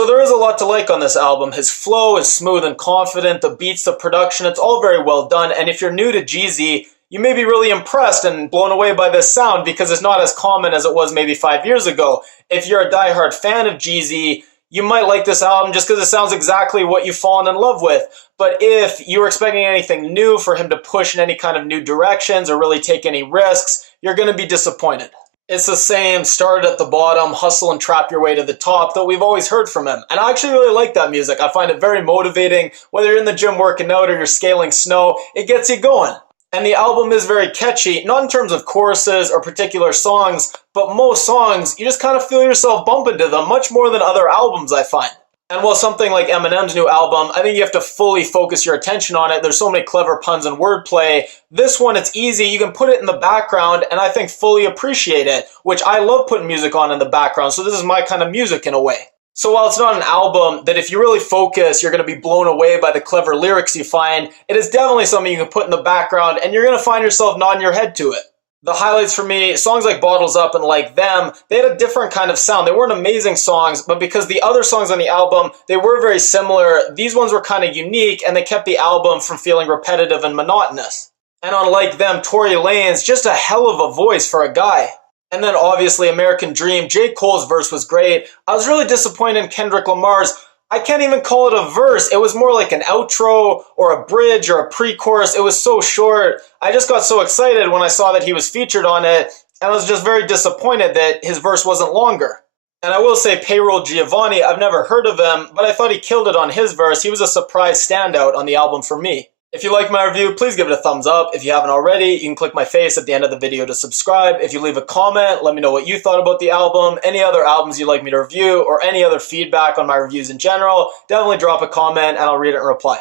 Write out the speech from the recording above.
So there is a lot to like on this album. His flow is smooth and confident, the beats, the production, it's all very well done. And if you're new to Jeezy, you may be really impressed and blown away by this sound because it's not as common as it was maybe 5 years ago. If you're a diehard fan of Jeezy, you might like this album just because it sounds exactly what you've fallen in love with. But if you were expecting anything new for him to push in any kind of new directions or really take any risks, you're going to be disappointed. It's the same start at the bottom, hustle and trap your way to the top that we've always heard from him. And I actually really like that music. I find it very motivating. Whether you're in the gym working out or you're scaling snow, it gets you going. And the album is very catchy, not in terms of choruses or particular songs, but most songs, you just kind of feel yourself bumping to them, much more than other albums, I find. And while something like Eminem's new album, I think you have to fully focus your attention on it. There's so many clever puns and wordplay. This one, it's easy. You can put it in the background and I think fully appreciate it, which I love putting music on in the background. So this is my kind of music in a way. So while it's not an album that if you really focus, you're going to be blown away by the clever lyrics you find, it is definitely something you can put in the background and you're going to find yourself nodding your head to it. The highlights for me, songs like Bottles Up and Like Them, they had a different kind of sound. They weren't amazing songs, but because the other songs on the album, they were very similar, these ones were kind of unique and they kept the album from feeling repetitive and monotonous. And on Like Them, Tory Lanez, just a hell of a voice for a guy. And then obviously American Dream, J. Cole's verse was great. I was really disappointed in Kendrick Lamar's. I can't even call it a verse. It was more like an outro or a bridge or a pre-chorus. It was so short. I just got so excited when I saw that he was featured on it, and I was just very disappointed that his verse wasn't longer. And I will say Payroll Giovanni, I've never heard of him, but I thought he killed it on his verse. He was a surprise standout on the album for me. If you like my review, please give it a thumbs up. If you haven't already, you can click my face at the end of the video to subscribe. If you leave a comment, let me know what you thought about the album, any other albums you'd like me to review, or any other feedback on my reviews in general, definitely drop a comment and I'll read it and reply.